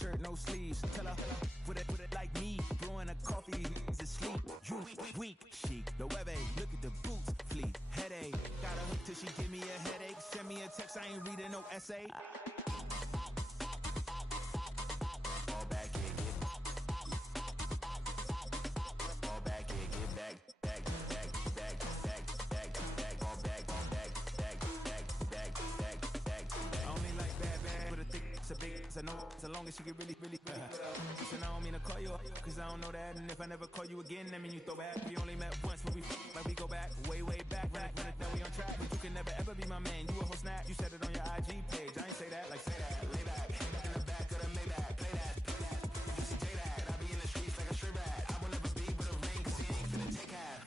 shirt, no sleeves. Tell her, put it like me. Blowing a coffee, is asleep. You weak, chic. The webby, look at the boots, fleet. Headache, got a hook till she give me a headache. Send me a text, I ain't reading no essay. All back here, get back. All back here, get back. I know so long as you get really Listen, I don't mean to call you up, cause I don't know that. And if I never call you again, that mean you throw back. We only met once, but we go back, way back. Run it, that we on track. But you can never ever be my man. You a whole snap, you said it on your IG page. I ain't say that, like say that. Lay back, in the back of the Maybach. Play that. You see J that. I be in the streets like a straight rat. I will never be with a ring, cause he ain't finna take half.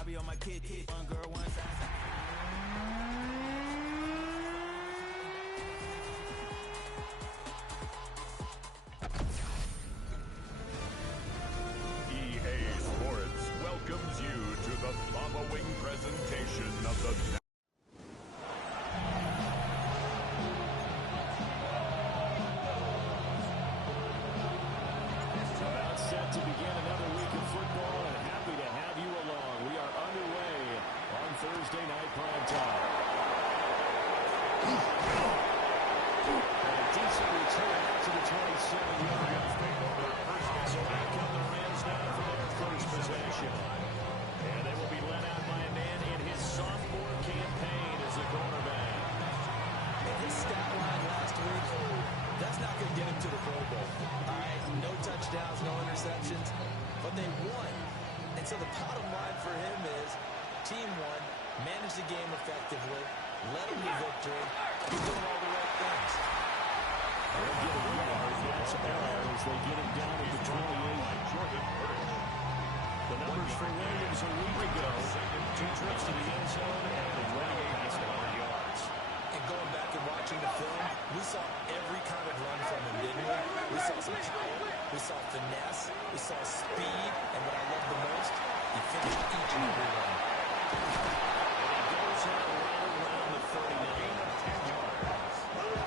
I be on my kid, one girl, one side. Welcomes you to the following presentation of the about set to begin another week of football, and happy to have you along. We are underway on Thursday night prime time. And a decent return out to the 27-yard line. So back come the Rams now for their first possession. And they will be led out by a man in his sophomore campaign as a cornerback. And his stat line last week, that's not going to get him to the Pro Bowl. All right, no touchdowns, no interceptions, but they won. And so the bottom line for him is team won, managed the game effectively, led them to victory. He's doing all the right things. They'll get a yard. That's error as they get it down at the 28. The numbers for Williams a week ago, 2 trips to the end zone and well past 100 yards. And going back and watching the film, we saw every kind of run from him, didn't we? We saw some power, we saw finesse, we saw speed, and what I love the most, he finished each and every run. And he goes out right around the 39 of 10 yards.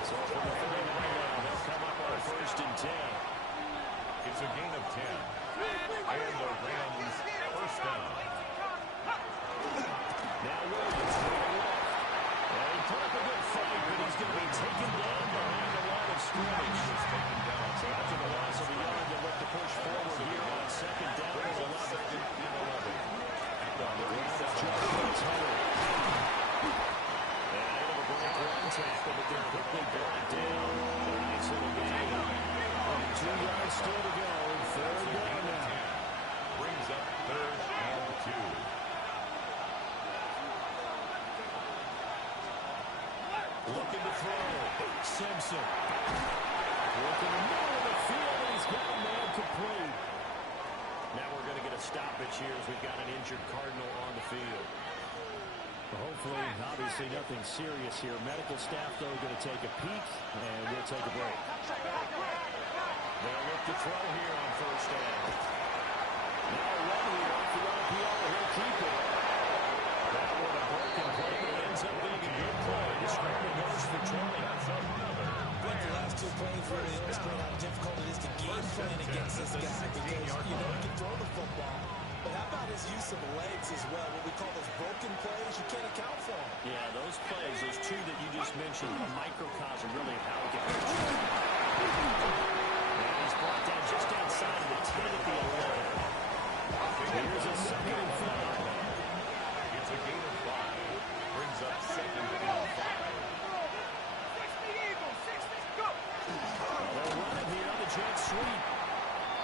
So from the 39 line, they'll come up on 1st and 10. It's a gain of 10. And the Rams first down. Now Williams to the left. And he put up a good fight, but he's going to be taken down behind the line of scrimmage. So after the loss of a yard, they'll look to push forward here on 2nd down and 11. On the ground of Jones Hunter. And able to break one tackle, but they're quickly brought down. Nice little gain. 2 yards still to go. 3rd down now. Brings up 3rd and 2. Looking to throw. Simpson. Looking in the middle of the field, and he's got a man complete. Now we're going to get a stoppage here as we've got an injured Cardinal on the field. Hopefully, obviously nothing serious here. Medical staff, though, going to take a peek, and we'll take a break. They'll look to throw here on 1st down. Now a run here off the RPO. He'll keep it. That one a broken play, but it ends up being a good play. The scramble goes for 20. But the last 2 plays really illustrate how difficult it is to game plan against this guy because you know he can throw the football. But how about his use of legs as well? What we call those broken plays, you can't account for them. Yeah, those plays, those 2 that you just mentioned, a microcosm really of how it can hurt you. And he's brought down just outside of the 10 at the 11. Here's a 2nd and 5. It's a gain of 5. Brings up 2nd and 5. They'll run it here on the jet sweep.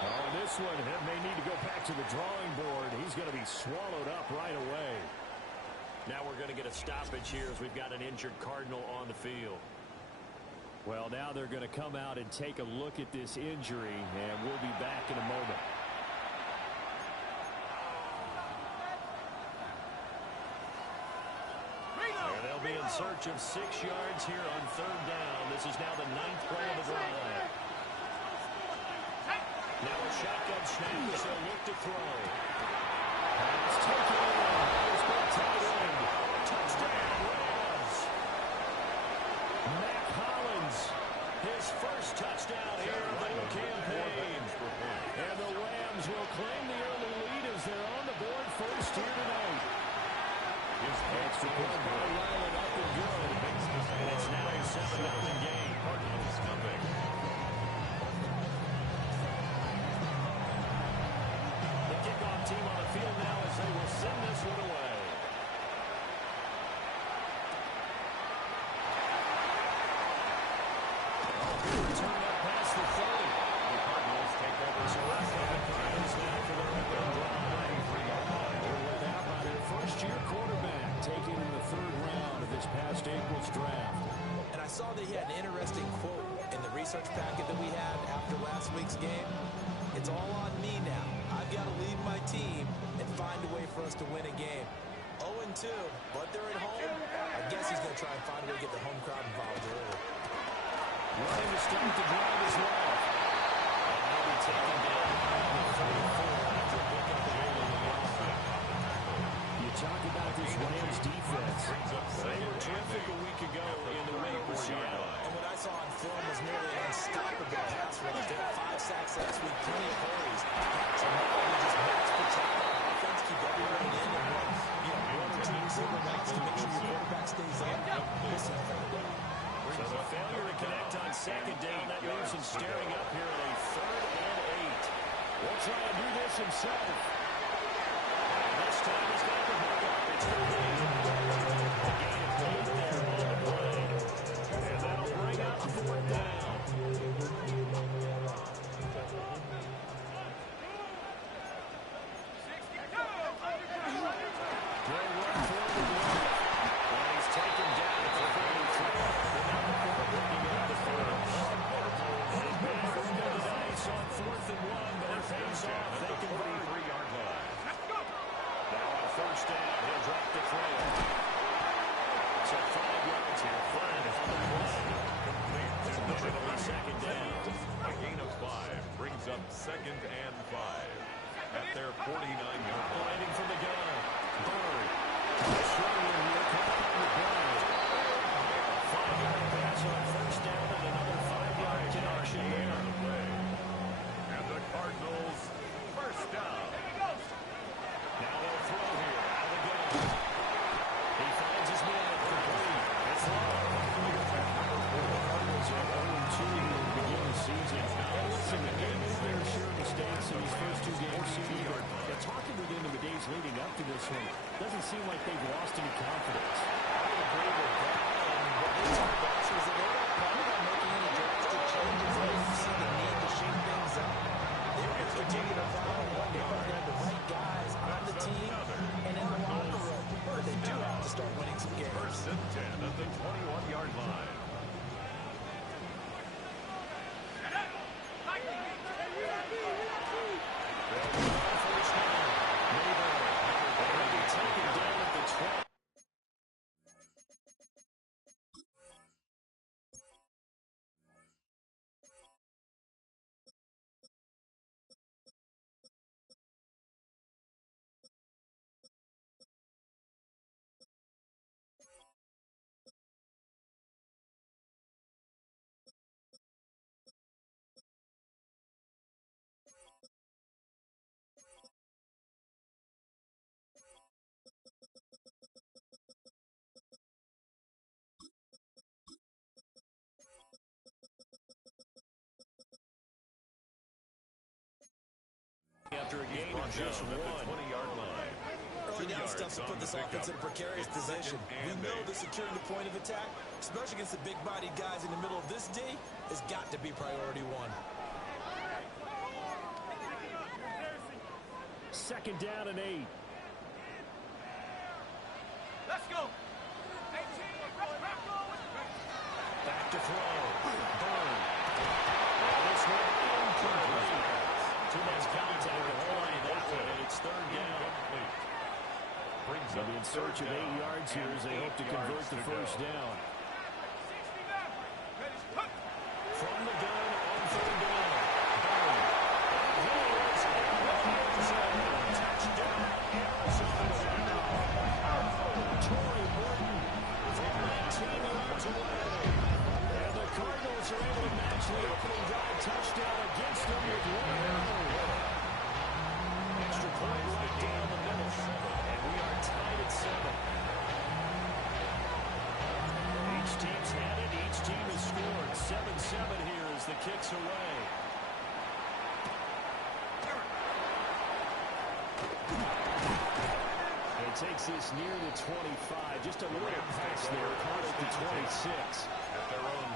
Oh, this one may need to go back to the drawing board. He's going to be swallowed up right away. Now we're going to get a stoppage here as we've got an injured Cardinal on the field. Well, now they're going to come out and take a look at this injury, and we'll be back in a moment. And they'll be in search of 6 yards here on 3rd down. This is now the 9th play of the drive. Now a shotgun snap as they'll look to throw. Pass taken in. There's the tight end. Touchdown, Rams. Mack Hollins His first touchdown here of the new campaign. And the Rams will claim the early lead as they're on the board first here tonight. It's the point by Ryland up and good. And it's now a 7-0 game. Cardinals nothing. The kickoff team on the field now as they will send this one away. Return up past the 30. The Cardinals take over. So that's the Cardinals now for their opening drive. They're without by their first-year quarterback, taken in the third round of this past April's draft. And I saw that he had an interesting quote in the research packet that we had after last week's game. It's all on me now. I've got to lead my team and find a way for us to win a game. 0-2, but they're at home. I guess he's going to try and find a way to get the home crowd involved early. Running to start the drive as well. And they'll be taken down at 34 after picking up the early in the offense. You talk about this Rams defense. They were terrific a week ago in the win over Seattle. And what I saw on film was nearly an unstoppable pass rush. They had 5 sacks last week, plenty of hurries. So now they just match protect the offense, keep everyone in, and run, one or two receiver routes to make sure your quarterback stays up. This is incredible. So the failure to connect on second down, that leaves him staring up here at a 3rd and 8. We'll try and do this himself. And this time he's got the hook up. It's the lead. The gain of 8 there on the play. And that'll bring up 4th down. Great run for the block. And he's taken down at the 33. Looking at the first. They've been moving the dice on 4th and 1, but it pays off. They convert. 43-yard line. Now on 1st down, he'll drop the throw. So 5 yards here. Flag on the play. It'll be 2nd down. A gain of 5 brings up 2nd and 5 at their 49-yard line. Landing from the gun. Bird. Schroeder here coming on the ground. 5-yard pass on 1st down and another 5-yard connection there. And the Cardinals first down. Now they'll throw here out of the gun. He finds his man complete. It's low. The Cardinals are 0-2 here to begin the season. And listen, they made their share of mistakes in these first 2 games. But talking with him in the days leading up to this one, doesn't seem like they've lost any confidence. I would agree with that. And what they told us is that they're not planning on making any drastic changes. They didn't see the need to shake things up. They were going to continue to follow what they thought they had the right guys on the team and in the locker room. But they do have to start winning some games. 1st and 10 at the 21-yard line. Taken down at the 12. After a gain of just 1. 20-yard line. Early down stuff to put this offense in a precarious position. We know that securing the point of attack, especially against the big-bodied guys in the middle of this D, has got to be priority 1. 2nd down and 8. Let's go. Back to throw. Bird. This one incomplete. Too much contact to hold on to that one, and it's 3rd down. They'll be in search of 8 yards here as they hope to convert the 1st down. From the gun on 3rd down. Bird. Touchdown, Arizona. Torrey Morton from 19 yards away. And the Cardinals are able to launch the opening drive touchdown against them with one. Extra point right down the middle. And we are tied at 7. Each team's had it. Each team has scored. 7-7 here as the kick's away. It takes this near the 25. Just a little pass there. Caught at the 26.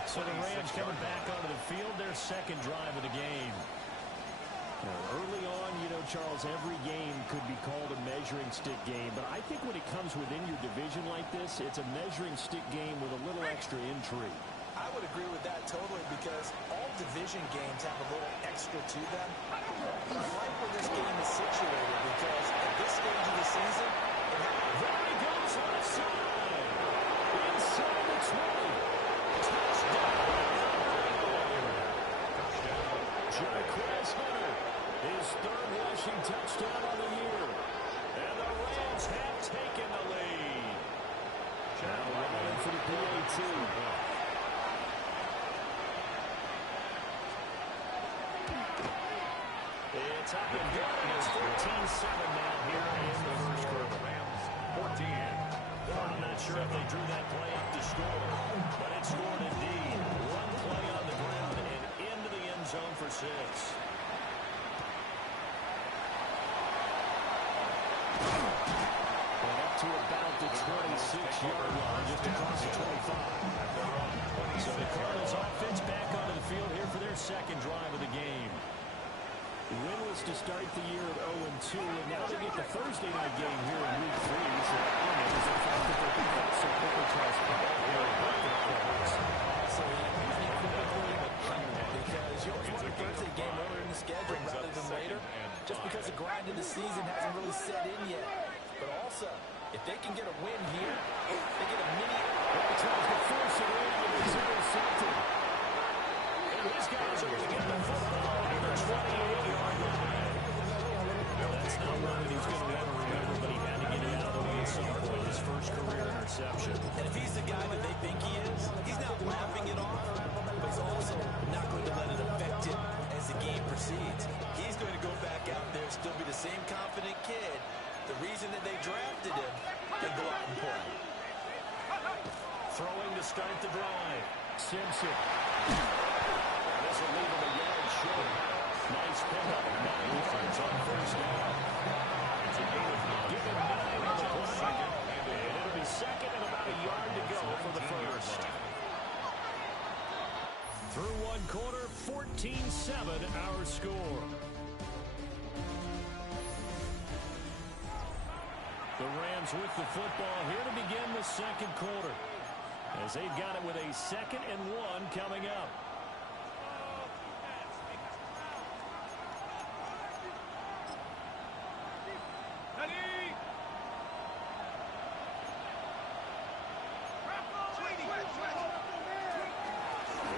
So the Rams coming back onto the field. Their second drive of the game. Early on, you know, Charles, every game could be called a measuring stick game. But I think when it comes within your division like this, it's a measuring stick game with a little extra intrigue. I would agree with that totally because all division games have a little extra to them. I like where this game is situated because at this stage of the season, there he goes on the side. Inside the 20. Touchdown. Jaquez Hunter, his third rushing touchdown on the year. And the Rams have taken the lead. Now running for the PAT. It's up and going. It's 14-7 now here in the first quarter. Rams 14. I'm not sure if they drew that play up to score, but it scored indeed. One play on the ground and into the end zone for 6. And up to about the 26-yard line, just across the 25. So the Cardinals offense back onto the field here for their second drive of the game. Winless to start the year at 0-2, and now they get the Thursday night game here in Week 3. So the fact that they can also quickly transpire because you always want a Thursday game earlier in the schedule rather than later, just because the grind of the season hasn't really set in yet. But also, if they can get a win here, they get a mini. Tries to force it in, and it's intercepted. And these guys are going to get the football at the 28-yard line. That's not one that he's going to ever remember, but he had to get it out of the way at some point. His first career interception. And if he's the guy that they think he is, he's not laughing it off, but he's also not going to let it affect him as the game proceeds. He's going to go back out there, still be the same confident kid. The reason that they drafted him, and go out and play. Throwing to start the drive. Simpson. This will leave him a yard short. Nice pickup. 9 yards on first down. It's a gain of 9. Give him 9 on the play. And it'll be second and about a yard to go for the first. Through one quarter, 14-7 our score. The Rams with the football here to begin the second quarter, as they've got it with a 2nd and 1 coming up.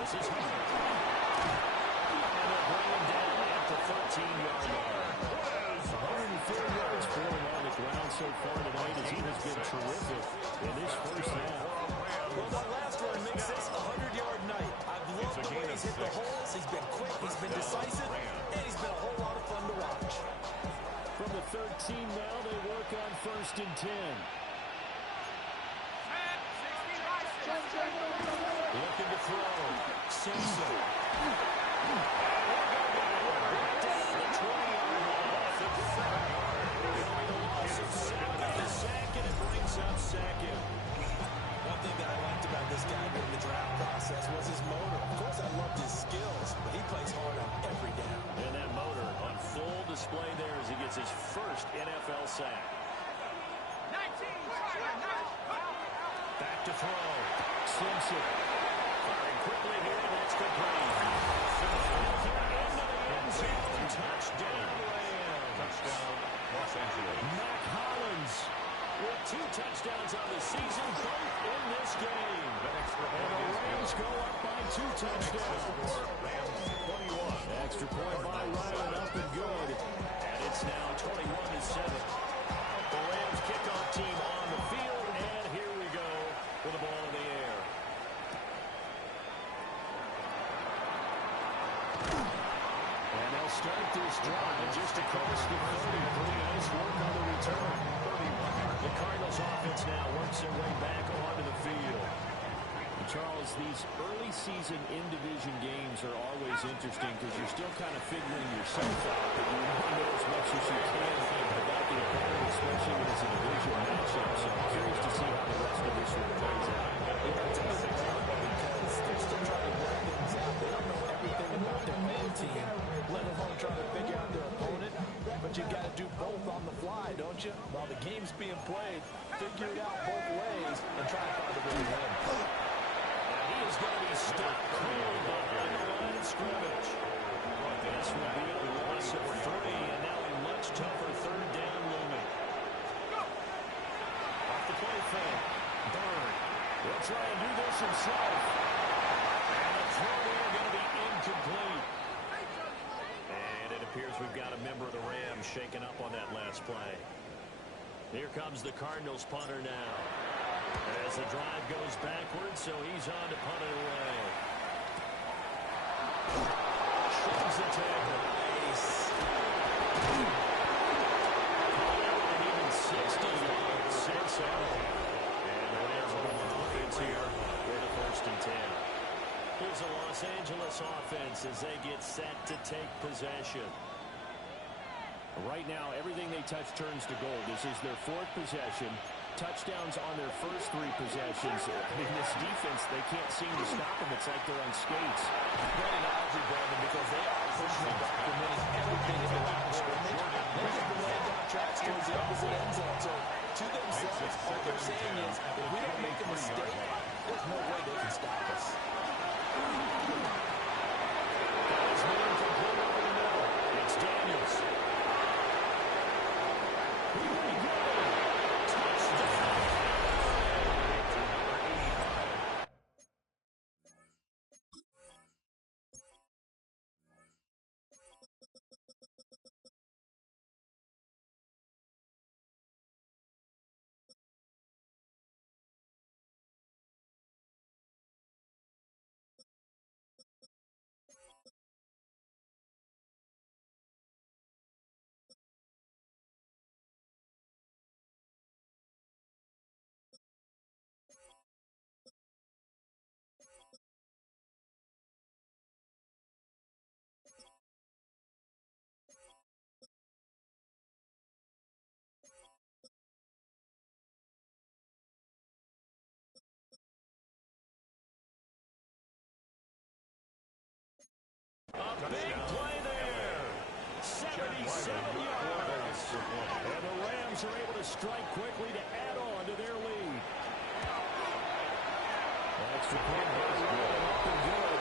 This is Hunter. And they'll bring him down at the 13-yard line. 104 yards for him on the ground so far tonight, as he has been terrific in his first half. Well, that last run makes this a 100-yard night. I've loved the way he's hit the holes. He's been quick, he's been decisive, and he's been a whole lot of fun to watch. From the 13 now, they work on 1st and 10. Looking to throw. Simpson. One thing that I liked about this guy during the draft process was his motor. Of course, I loved his skills, but he plays hard on every down. And that motor on full display there as he gets his first NFL sack. Back to throw. Simpson. Firing quickly here, and that's complete. Into the end zone. Touchdown, Rams. Touchdown, Los Angeles. Mac Hollins with 2 touchdowns on the season, both in this game. And the Rams go up by 2 touchdowns. Rams 21. Extra point by Ryland, up and good. And it's now 21-7. The Rams kickoff team on the field, and here we go with the ball in the air. And they'll start this drive just across the 30. Pretty nice work on the return. The Cardinals offense now works their way back onto the field. And Charles, these early season in-division games are always interesting because you're still kind of figuring yourself out, but you want to know as much as you can about the opponent, especially when it's a division matchup. So I'm curious to see how the rest of this one plays out. Because they're still trying to work things out. They don't know everything about their own team, let alone trying to figure out their opponent. But you got to do both on the fly, don't you? While the game's being played, figure it out both ways and try to find a way to win. He is going to be stopped cold behind the line of scrimmage. This will be a loss of 3, and now a much tougher third down looming. Off the play fake. Byrne will try and do this himself. And the throw there going to be incomplete. And it appears we've got a member of the Rams shaken up on that last play. Here comes the Cardinals punter now. As the drive goes backwards, so he's on to punt it away. Shoves the tackle. Nice. An even 60 yards, 6 out. And the Rams are on offense here for the 1st and 10. Here's the Los Angeles offense as they get set to take possession. Right now, everything they touch turns to gold. This is their 4th possession. Touchdowns on their first 3 possessions. I mean, this defense, they can't seem to stop them. It's like they're on skates. Great analogy, Brandon, because they are pushing the back and winning everything in the line of scrimmage. They just been laying down tracks towards the opposite end zone. So, to themselves, all they're saying is, if we don't make a mistake, there's no way they can stop us. It's moving complete over the middle. It's Daniels. A big play there. 77 yards. And the Rams are able to strike quickly to add on to their lead. Extra point goes good, up and good.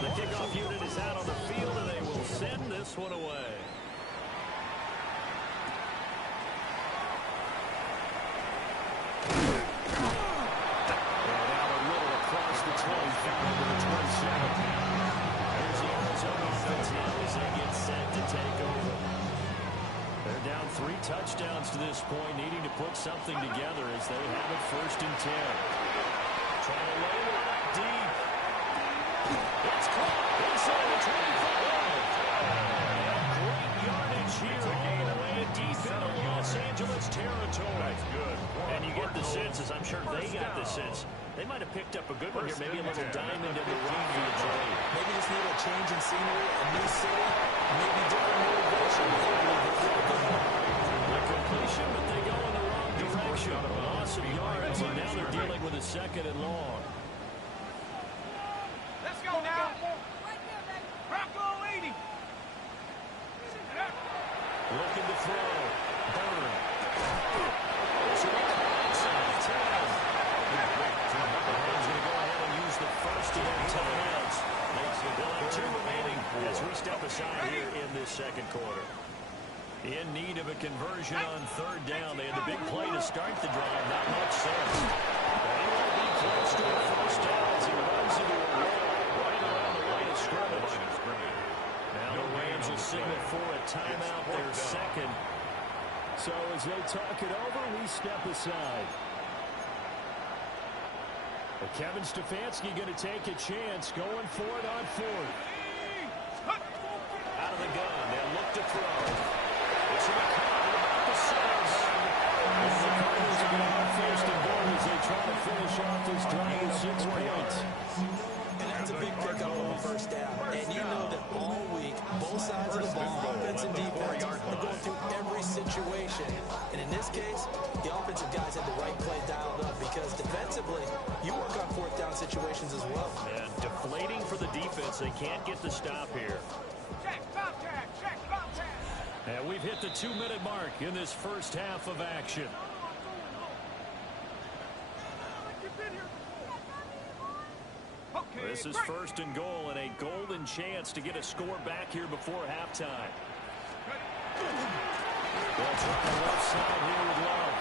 The kickoff unit is out on the field, and they will send this one away. Touchdowns to this point, needing to put something together as they have it 1st and 10. Trying to lay it out deep. It's caught inside the 25. Great yardage here all the way deep into Los Angeles territory. That's good. And you get the sense, as I'm sure they got the sense, they might have picked up a good one here, maybe a little diamond in the rough for the trade. Maybe just need a change in scenery, a new city, maybe different motivation. Completion, but they go in the wrong direction. Loss of yards, and now they're dealing with a 2nd and long. Let's go now. Bronco 80. Looking to throw. Byrne. So at the backside, 10. The Rams going to go ahead and use the first of their timeouts. They'll have 2 remaining as we step aside here in this 2nd quarter. In need of a conversion on 3rd down. They had the big play to start the drive. Not much sense. They will be close to a 1st down as he runs into a wall right around the line of scrimmage. Now the Rams will signal for a timeout, their second. So as they talk it over, we step aside. Well, Kevin Stefanski going to take a chance, going for it on fourth. Out of the gun, they'll look to throw. It's in the corner about the center. And the Cardinals are going to have first and goal as they try to finish off this drive with 6 points. And that's a big pickup on the first down. And you know that all week, both sides of the ball, offense and defense, are going through every situation. And in this case, the offensive guys had the right play dialed up because defensively, you work on fourth down situations as well. And deflating for the defense. They can't get the stop here. Check, contact, check, contact. And we've hit the 2-minute mark in this first half of action. This is first and goal and a golden chance to get a score back here before halftime. They'll try the left side here with Love.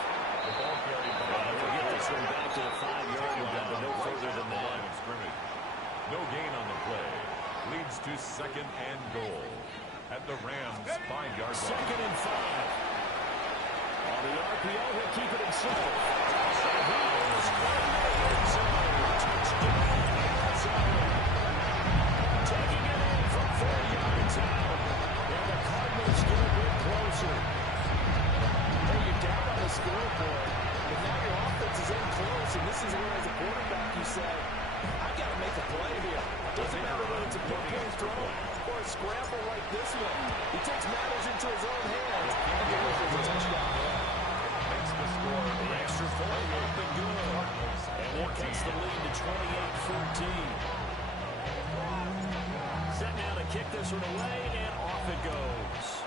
The ball carried by. They'll get this one back to the 5-yard line, but no further than that. No gain on the play. Leads to second and goal at the Rams' 5-yard line. Second and 5. On the RPO, he'll keep it himself. And he is going to the end zone. Touchdown, Arizona. Taking it in from 4 yards out. And the Cardinals get a bit closer. Hey, you're down on the scoreboard, but now your offense is in close, and this is where, as a quarterback, you say, I've got to make a play here. Doesn't matter whether it's a pinpoint throw or a scramble like this one. He takes matters into his own hands and delivers a touchdown. Makes the score. The extra point up and good. And that cuts the lead to 28-14. Set now to kick this one away, and off it goes.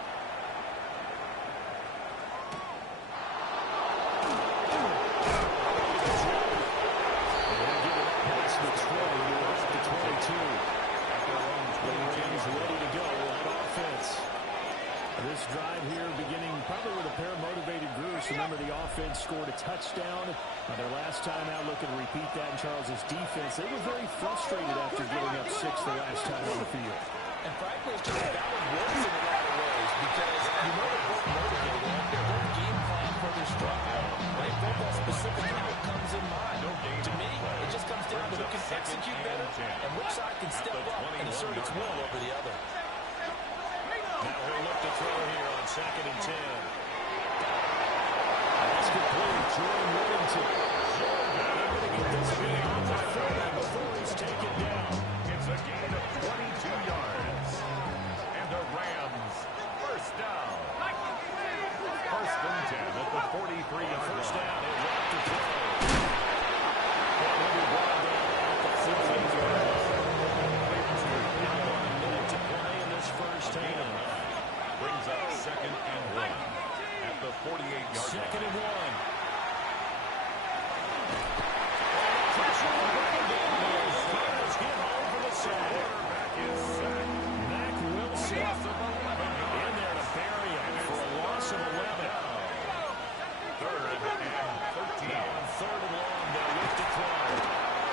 This drive here beginning probably with a pair of motivated groups. Remember, the offense scored a touchdown their last time out. Looking to repeat that in Charles's defense. They were very frustrated after giving up 6 the last time on the field. And frankly, it's just a valid words in a lot of ways because you know they're both motivated. They're both game plan for this drive. They both have specific outcomes in mind. To me, it just comes down to who can execute better and which side can step up and assert its will over the other. Now he'll look to throw here on 2nd and 10. That's complete. Jordan Whittington. They're going to get this thing on the 30 before he's taken down. It's a gain of 22 yards. And the Rams first down. First and 10 at the 43-yard line. First down. They'll look to throw. And he'll be brought down at the 15-yard line. Now on a minute to play in this first half. Brings up 2nd and 1 at the 48-yard line. 2nd and 1. Get home for the sack. Quarterback is sacked. Mack Wilson Loss of 11 in there to bury him for a loss of 11. 3rd and 13. Now on 3rd and long, they'll look to throw.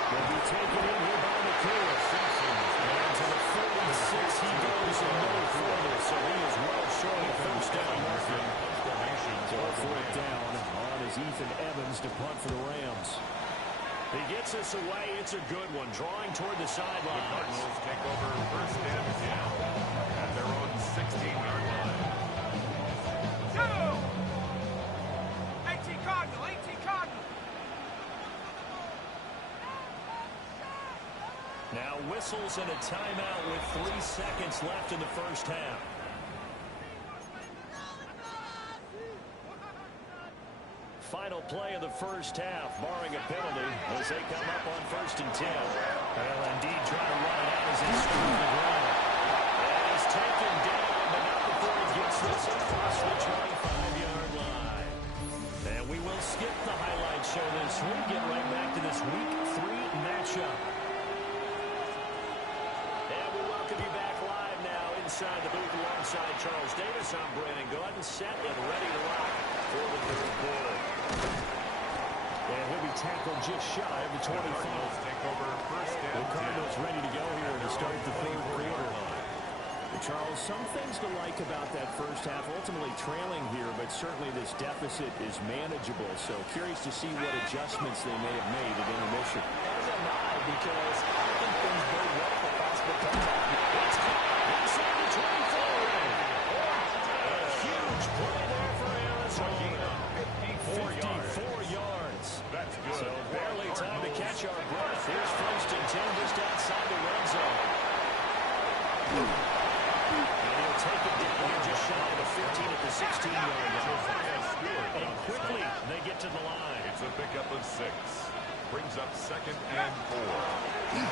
Will be taken in here by McCoy. And to the 46 he goes and no further. So he is well short of first down marker. So 4th down on is Ethan Evans to punt for the Rams. He gets this away. It's a good one. Drawing toward the sideline. The Cardinals take over first and 10 at their own 16-yard line. 18 Cardinal, 18 Cardinal. Now whistles and a timeout with 3 seconds left in the first half. Final play of the first half, barring a penalty, as they come up on 1st and 10. They'll indeed try to run it out as they score the ground. And he's taken down, but not before he gets this across the 25-yard line. And we will skip the highlight show this week. Get right back to this Week 3 matchup. And we welcome you back live now inside the booth alongside Charles Davis. I'm Brandon Gaudin, set and ready to rock for the 3rd quarter. And he'll be tackled just shy of the 25. Cardinals take over first and The Cardinals ready to go here to start the 3rd quarter. Charles, some things to like about that first half. Ultimately trailing here, but certainly this deficit is manageable. So curious to see what adjustments they may have made at intermission. As am I, because I think things bode well for possible comeback. It's caught inside the 24. A huge play there for Arizona. 54 yards. That's good. So barely time to catch our breath. Here's first and 10 just outside the red zone. And he'll take it down here just shy of the 15 at the 16-yard line. And quickly they get to the line. It's a pickup of 6. Brings up 2nd and 4. And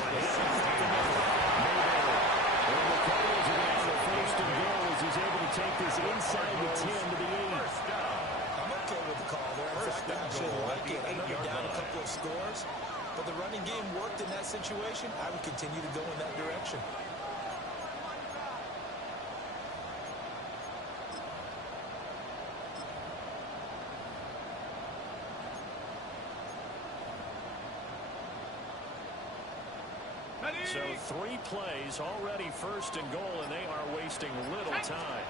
the Cardinals are going to have a first and goal as he's able to take this inside the 10 to the 8. First down. I'm okay with the call there. In fact, I actually like it. I know they're down a couple of scores, but the running game worked in that situation. I would continue to go in that direction. So 3 plays already first and goal, and they are wasting little time.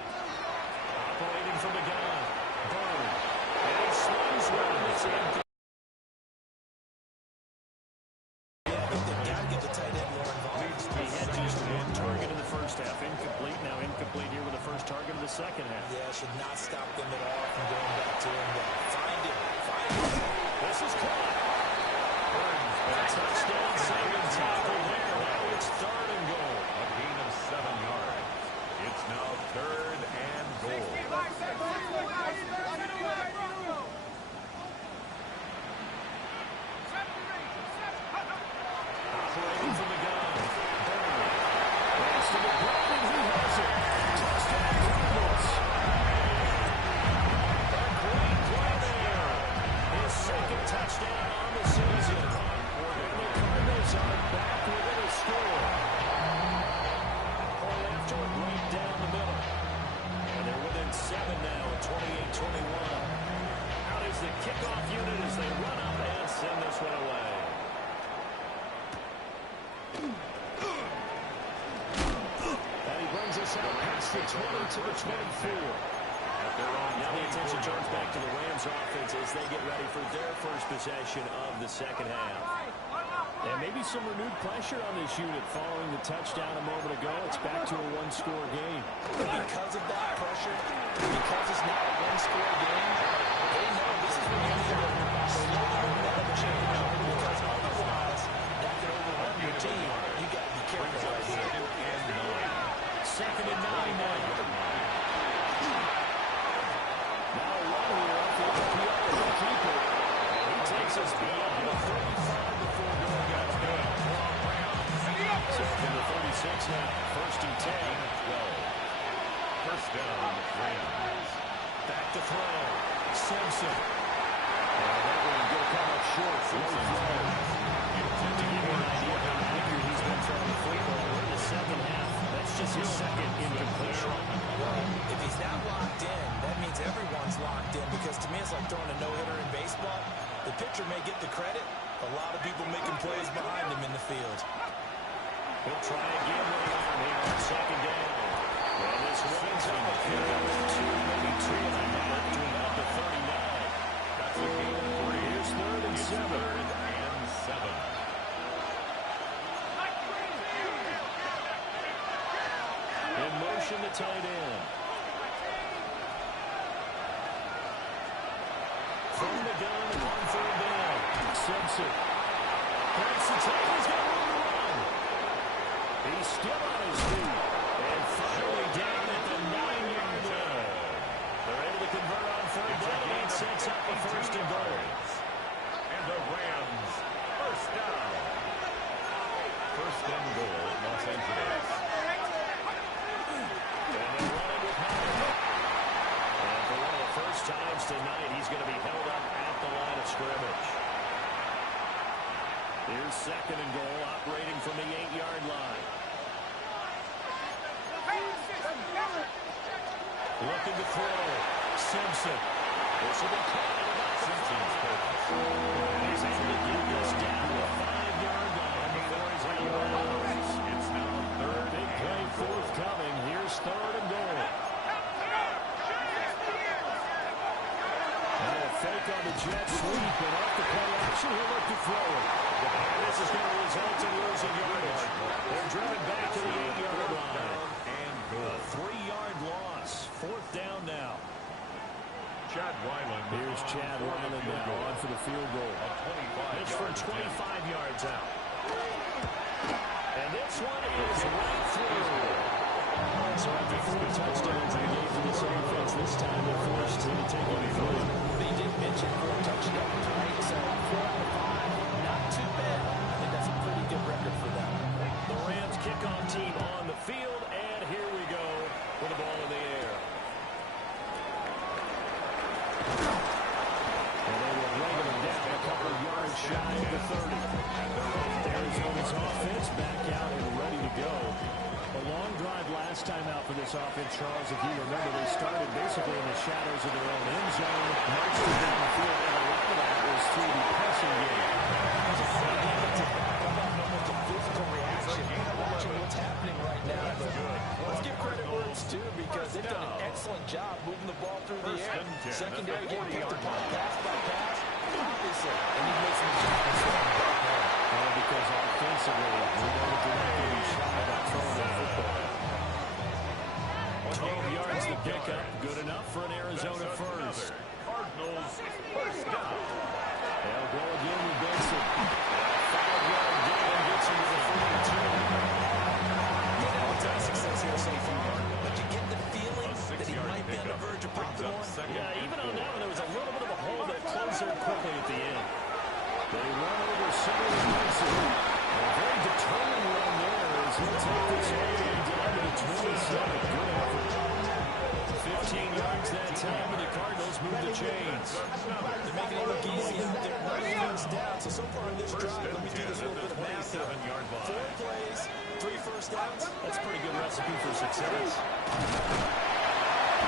Operating from the gun. Boom. And he slings one. It's in. He had just one target in the first half. Incomplete. Now incomplete here with the first target of the second half. Yeah, should not stop them at all from going back to him. Find him. Find him. This is caught. Touchdown, saving tackle there. Now it's 3rd and goal. A gain of 7 yards. It's now 3rd and goal. Operating from the gun. Pass to the ground, and he has it. Touchdown, Cardinals. A great play there. His 2nd touchdown on the season. And the Cardinals are back within a score. Point after it, right down the middle. And they're within 7 now at 28-21. Out is the kickoff unit as they run up and send this one away. And he brings us out past the 20 to the 24. Now the attention turns back to the Rams offense as they get ready for their first possession of the second half. And maybe some renewed pressure on this unit following the touchdown a moment ago. It's back to a 1-score game. Because of that pressure, because it's not a 1-score game, they know this is when you need to slow the momentum change. Because otherwise, that could overrun your team. You got to be careful right here. 2nd and 9 now. Now a run here up for the PR as a keeper. And he takes us beyond the 35 before going. That's good. So from the 36 now. 1st and 10. 12. First down, Rams. Back to throw. Simpson. And that one going to come up short. Low throw. To give you an idea of how accurate he's been throwing the football in the second half. That's just his 2nd incompletion. Well, if he's not locked in, that means everyone's locked in, because to me it's like throwing a no-hitter in baseball. The pitcher may get the credit, a lot of people making plays behind him in the field. He'll try again with the arm here on 2nd down. And this winds up a pickup of 2, maybe 2.5 to about the 39. That's a gain of 3. Here's 3rd and 7. 3rd and 7. In motion the tight end. From the gun, 1 3rd down. Simpson. Breaks the tackle. He's got room to run. He's still on his feet. And finally down at the 9-yard line. They're able to convert on 3rd down and sets up a 1st and goal. And the Rams, first down. 1st and goal, Los Angeles. And they run it with Howard. And for one of the first times tonight, he's going to be held up at the line of scrimmage. Here's 2nd and goal, operating from the 8-yard line. Looking to throw. Simpson. This will be caught at about Simpson's purpose. He's able to get this down to a 5-yard line before he's out of bounds. It's now 3rd Big play forthcoming. Here's jet sweep, and off the play action, he'll look to throw it. And this is going to result in losing yardage. They're driven back to the 8-yard line. And a 3-yard loss. 4th down now. Chad Ryland. Here's Chad Ryland now on for the field goal. It's from 25 yards out. And this one is right through. So after 4 touchdowns they gave to this offense, this time they're forced to take only 3. They did mention 4 touchdowns, right? So 4 out of 5, not too bad. I think that's a pretty good record for them. The Rams kickoff team on the field, and here we go with the ball in the air. And they will lay them down a couple of yards shy of the 30. Arizona's offense back out and ready to go. A long drive last time out for this offense, Charles. If you remember, they started basically in the shadows of their own end zone, marched down the field, and a lot of that was through the passing game. It's a great defensive back. I'm not almost a physical reaction. Watching what's happening right now. But let's give credit where it's due because they've done an excellent job moving the ball through the air. Secondary getting picked apart, pass by pass, obviously. And he makes some adjustments right now. Because offensively, we know that they're not going to be shy about throwing the football. 12 yards to pick up. Good enough for an Arizona first. Cardinals first down. They'll go again with Benson. 5-yard gain gets him to the 42. It's had success here so far, but you get the feeling that he might be on the verge of popping one. Yeah, even on that one, there was a little bit of a hole that closed there quickly at the end. They run over Cyril Benson. A very determined run there as he'll take this game down to the 27. Good effort. 15 yards that time, and the Cardinals move the chains. They're making it look easy out there. 9 yards down. So far on this drive, let me do this little bit of math here. 4 plays, 3 first downs. That's a pretty good recipe for success.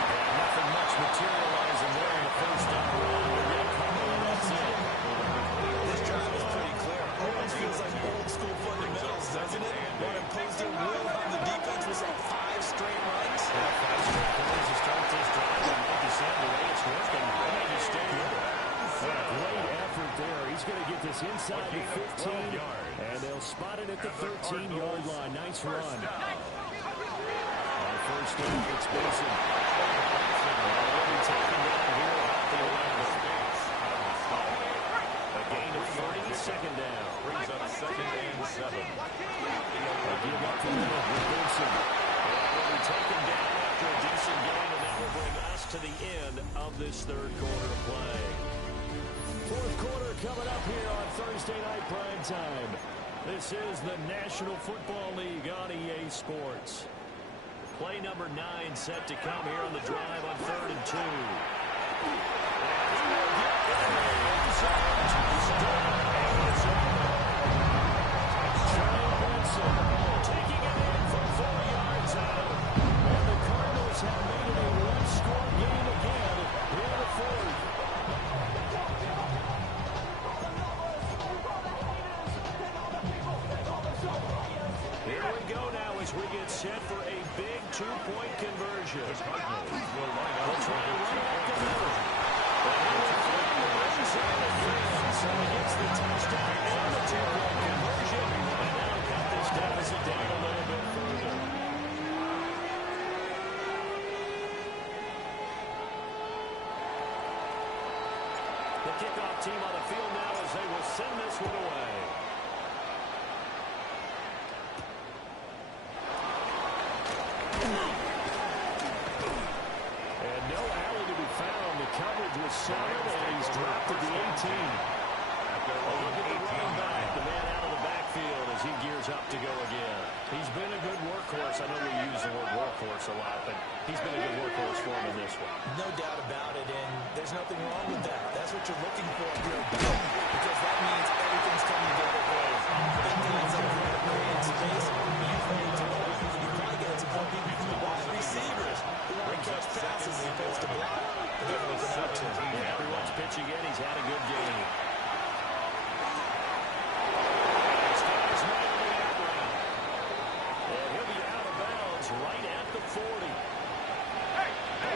And nothing much materializing there in the first down run. They're getting coming, and that's it. This drive is pretty clear. It feels like old school fundamentals, doesn't it? What imposed their will on the defense was like 5 straight runs. 5 straight runs to start this drive, and like you said, the way it's working, they may just stay with it. Great effort there. He's going to get this inside the 15, and they'll spot it at the 13-yard line. Nice run. On first down, it's Benson. Already taken down here at the 11. A gain of 30, second down. Brings up 2nd and 7. A give up the middle with Benson. Will be taken down after a decent gain, and that will bring us to the end of this 3rd quarter of play. 4th quarter coming up here on Thursday night prime time. This is the National Football League on EA Sports. Play number 9 set to come here on the drive on 3rd and 2. Charlie Benson taking it in from 4 yards out. And the Cardinals have made it a one-score game again here in the 4th. Here we go now as we get set for a big 2-point conversion. The Cardinals will line up. We'll try to run it up the middle. And he will find the right side of the so he gets the touchdown and the 2-point conversion. And now cut this deficit down a little bit further. The kickoff team on the field now as they will send this one away. And no alley to be found. The coverage was solid, and he's dropped to the 18. A look at the running back, the man out of the backfield as he gears up to go again. He's been a good workhorse. I know we use the word workhorse a lot, but he's been a good workhorse for him in this one. No doubt about it, and there's nothing wrong with that. That's what you're looking for here, because that means everything's coming together well. Big things up here to create space. You probably get to put wide receivers who want to catch passes as opposed to block. They're looking out to him. Yeah, everyone's pitching in. He's had a good game. And he'll be out of bounds right at the 40.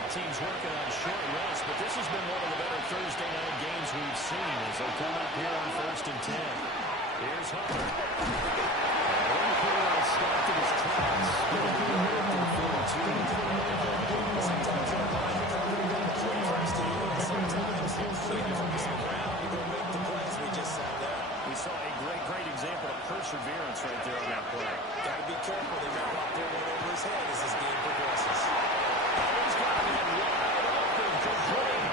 Both teams working on short rest, but this has been one of the better Thursday night games we've seen as they come up here on 1st and 10. Here's Hunter. Stopped in his tracks. Sometimes you go make the plays. We just saw that. We saw a great example of perseverance right there on that play. Got to be careful. They might not throw one over his head as this game progresses. He's got him wide open. Complete.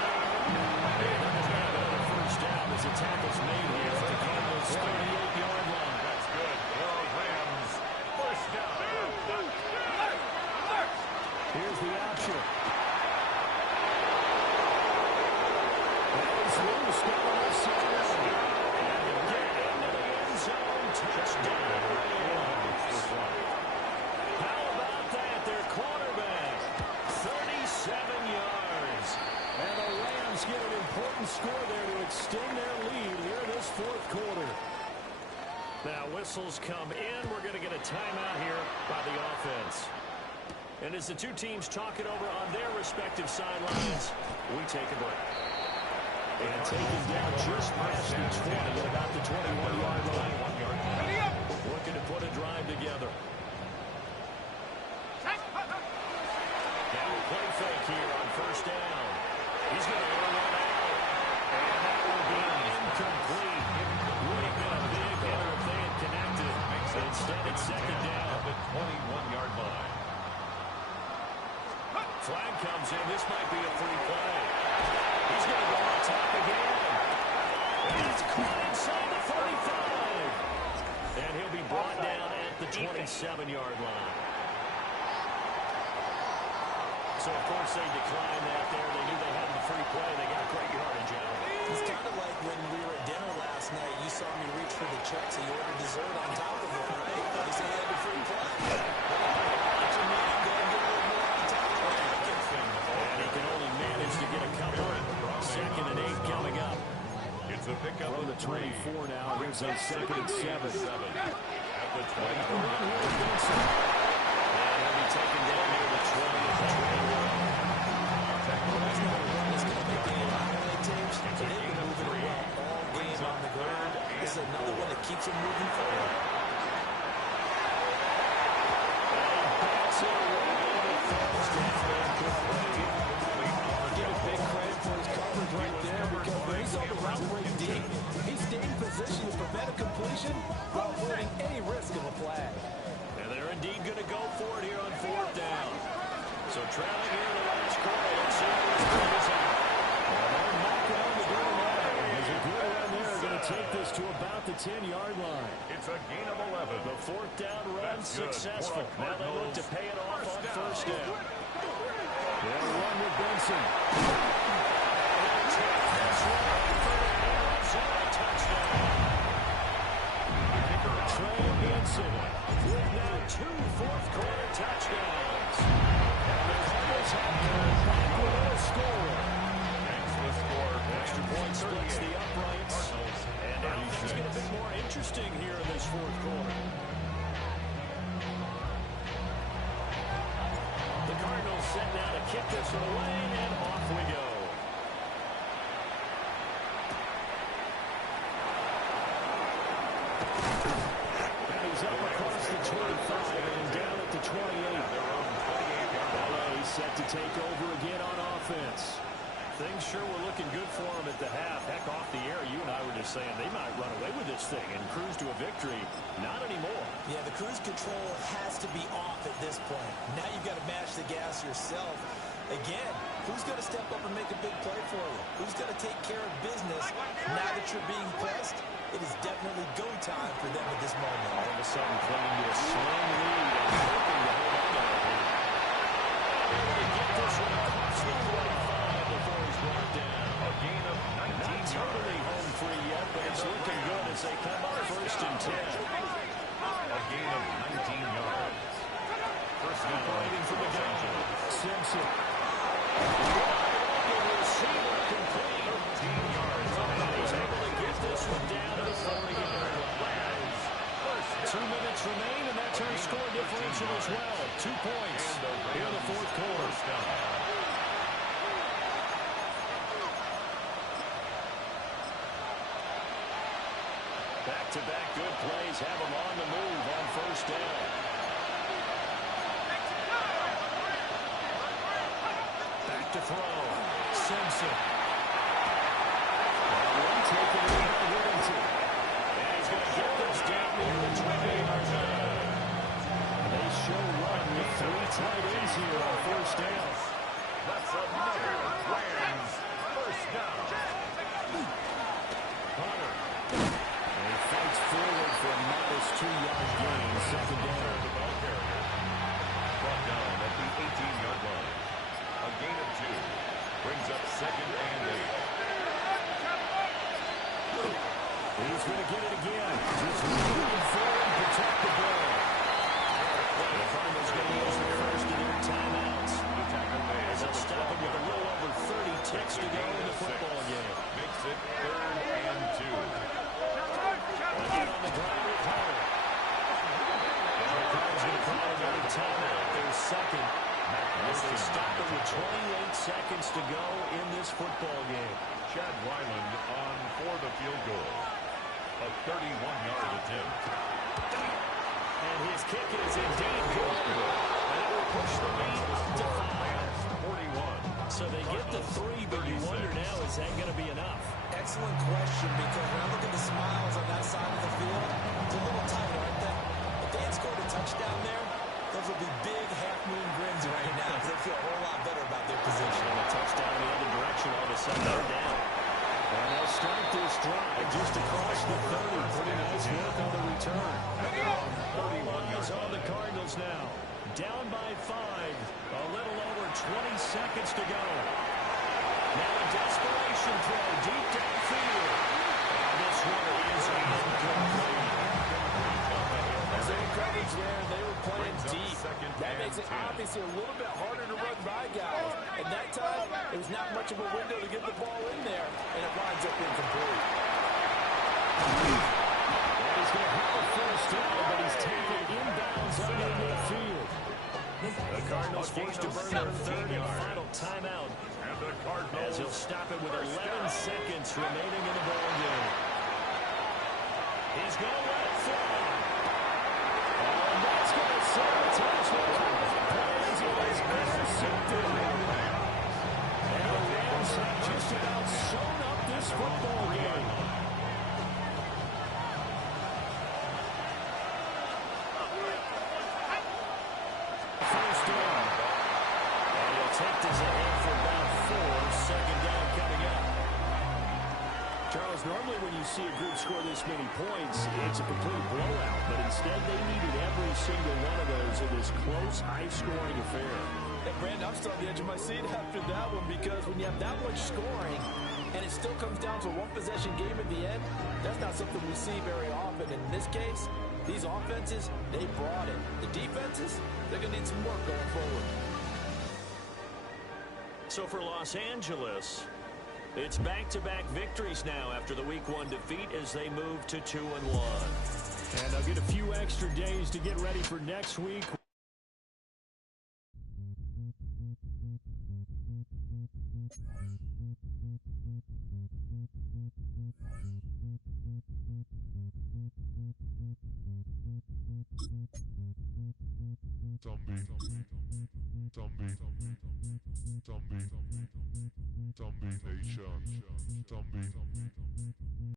Another first down as the tackle's made here at the Cardinals' 38-yard line. That's good. For Rams. First down. Here's the option. That is loose. Got on the side. And get into the end zone. Touchdown. How about that? Their quarterback. 37 yards. And the Rams get an important score there to extend their lead here in this fourth quarter. Now whistles come in. We're going to get a timeout here by the offense. And as the two teams talk it over on their respective sidelines, we take a break. And taken down just past the 20 at about the 21-yard line. Looking to put a drive together. Now play fake here on first down. He's going to run one out. And that will be incomplete. Would have been a big hitter if they had connected. Instead, it's second down at the 21-yard line. Flag comes in. This might be a free play. He's going to go on top again. And he's caught inside the 45. And he'll be brought down at the 27-yard line. So, of course, they declined that there. They knew they had the free play. They got great yardage out of it. It's kind of like when we were at dinner last night. You saw me reach for the check, so you ordered dessert on top of it, right? You said you had the free play. And he can only manage to get a couple. Second and 8 coming up. It's a pickup from the 24 now. Here's a second and 7. At the 24. And he'll be taken down near the 20. That's not a run that's going to make any highlight tapes. They've been moving around all game on the ground. This is another one that keeps them moving forward. Give a big credit for his coverage right there because when he saw the route break deep, he stayed in position to prevent a completion while avoiding any risk of a flag. And they're indeed going to go for it here on fourth down. So trailing here in the last quarter. Let's see how this plays out. They're knocking on the door now. There's a good run there. Going to take this to about the 10-yard line. It's a gain of 11. The fourth down run successful. Now they look to pay it off on first down. They'll run with Benson. Trey Benson with now 2 fourth-quarter touchdowns. And the Cardinals have come back with a score. Excellent score. Extra point splits the uprights. And now things get a bit more interesting here in this fourth quarter. The Cardinals set now to kick this one away, and off we go. And he's up across the 25 and down at the 28. LA set to take over again on offense. Things sure were looking good for him at the half. Heck, off the air, you and I were just saying they might run away with this thing and cruise to a victory. Not anymore. Yeah, the cruise control has to be off at this point. Now you've got to mash the gas yourself. Again, who's going to step up and make a big play for you? Who's going to take care of business now that you're being pressed? It is definitely go time for them at this moment. All of a sudden, playing to a slim lead and hoping to hold on to it here. Able to get this one across the 45 before he's brought down. A gain of 19 Not totally home free yet, but it's looking good as they come up first and 10. A gain of 19 yards. First down. Waiting for the gun. Simpson. Receiver complete. 18 yards. And he's able to get this one down to the 40-yard line. 2 minutes remain, and that's our score differential as well. 2 points here in the fourth quarter. Back-to-back good plays have them on the move on first down. Back to throw. Simpson. One taken in by Whittington. And he's going to get this down near the 20-yard line. They show run with 3 tight ends here on first down. That's another Rams first down. Hunter. And he fights forward for a modest 2-yard gain. Second down. The ball carrier brought down at the 18-yard line. A gain of 2 brings up second and 8. He's going to get it again. Just moving forward and protect the ball. The Cardinals going to use the first of their timeouts. As they'll stop it with a little over 30 ticks to go in the football game. Makes it 3rd and 2. Again on the ground with Hunter. And the Cardinals going to call another timeout. Their second. As they stop it with 28 seconds to go in this football game. Chad Ryland on for the field goal. A 31-yard attempt. And his kick is indeed good. And it will push the lead to 5. 41. So they get to 3, but you wonder now, is that going to be enough? Excellent question, because when I look at the smiles on that side of the field, it's a little tight, aren't they? If they had scored a touchdown there, those would be big half-moon grins right now, because they feel a whole lot better about their position. And a touchdown the other direction, all of a sudden they're down. And they'll start this drive just across the 30. Pretty nice work on the return. 41 is on the Cardinals now. Down by 5. A little over 20 seconds to go. Now a desperation throw deep downfield. And this one is incomplete. As they coverage there, and they were playing deep. That makes it obviously a little bit harder to run by guys. And that time, it was not much of a window to get the ball in there, and it winds up incomplete. And he's going to have a first down, but he's taken inbounds under midfield. The Cardinals forced to burn their 3rd and final timeout. And the Cardinals, As he'll stop it with 11 seconds remaining in the ball game. He's going to let it fly. And that's going to sabotage the plays. He was intercepted. And the Rams have just about sewn up this football game. First down. And he'll take this ahead for about 4. Second down coming up. Charles, normally when you see a group score this many points, it's a complete blowout. But instead, they needed every single one of those in this close, high-scoring affair. And Brandon, I'm still on the edge of my seat after that one, because when you have that much scoring and it still comes down to a one-possession game at the end, that's not something we see very often. In this case, these offenses, they brought it. The defenses, they're going to need some work going forward. So for Los Angeles, it's back-to-back victories now after the Week 1 defeat as they move to 2-1. And they'll get a few extra days to get ready for next week. Zombie Nation.